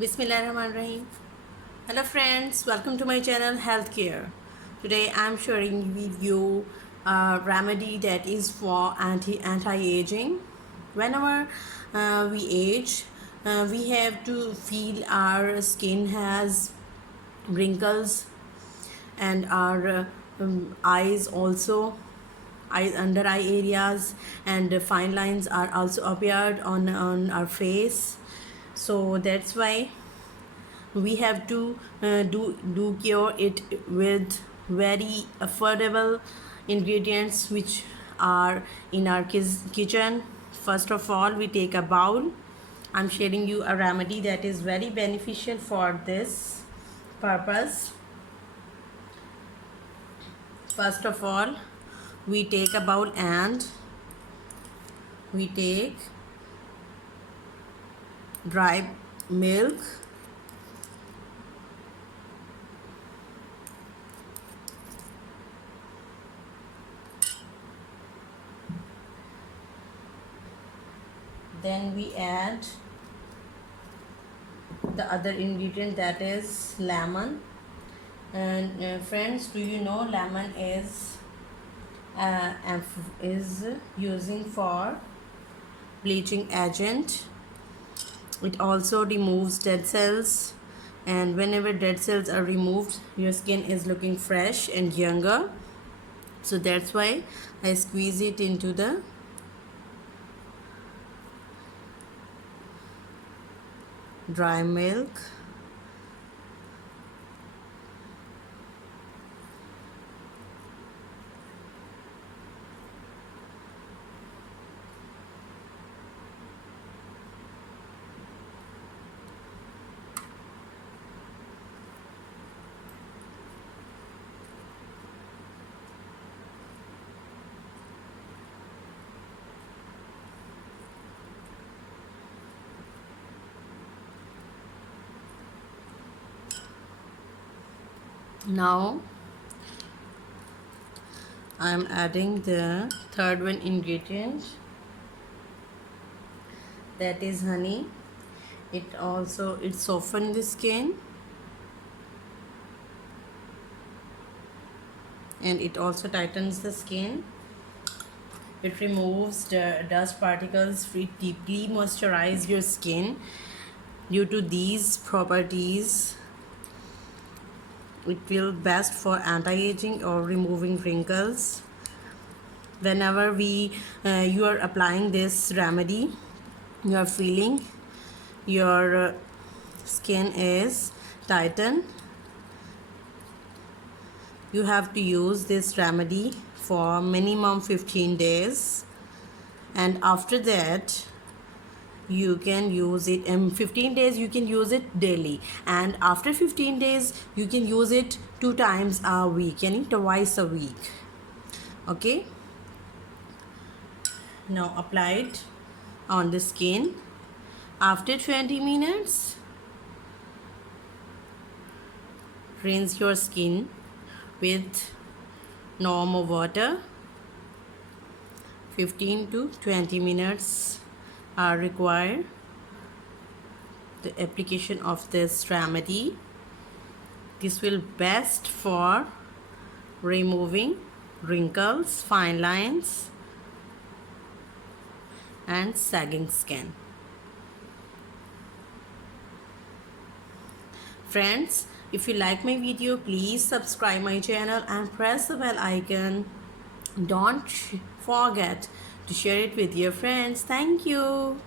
Bismillahirrahmanirrahim. Hello friends, welcome to my channel Healthcare. Today I'm sharing with you a remedy that is for anti-aging. Whenever we age, we have to feel our skin has wrinkles and our eyes also, eyes under eye areas, and fine lines are also appeared on our face. So that's why we have to do cure it with very affordable ingredients which are in our kitchen. First of all, we take a bowl. I'm sharing you a remedy that is very beneficial for this purpose. First of all, we take a bowl and we take dry milk, then we add the other ingredient, that is lemon. And friends, do you know lemon is using for bleaching agent. It also removes dead cells, and whenever dead cells are removed, your skin is looking fresh and younger. So that's why I squeeze it into the dry milk. Now I'm adding the third one ingredient, that is honey. It softens the skin, and it also tightens the skin. It removes the dust particles. It deeply moisturize your skin. Due to these properties, it will best for anti-aging or removing wrinkles. Whenever you are applying this remedy, you are feeling your skin is tightened. You have to use this remedy for minimum 15 days, and after that you can use it in 15 days. You can use it daily, and after 15 days you can use it 2 times a week, yani twice a week. Okay, now apply it on the skin. After 20 minutes, rinse your skin with normal water. 15 to 20 minutes are required. The application of this remedy, this will best for removing wrinkles, fine lines, and sagging skin. Friends, if you like my video, please subscribe my channel and press the bell icon. Don't forget to share it with your friends. Thank you.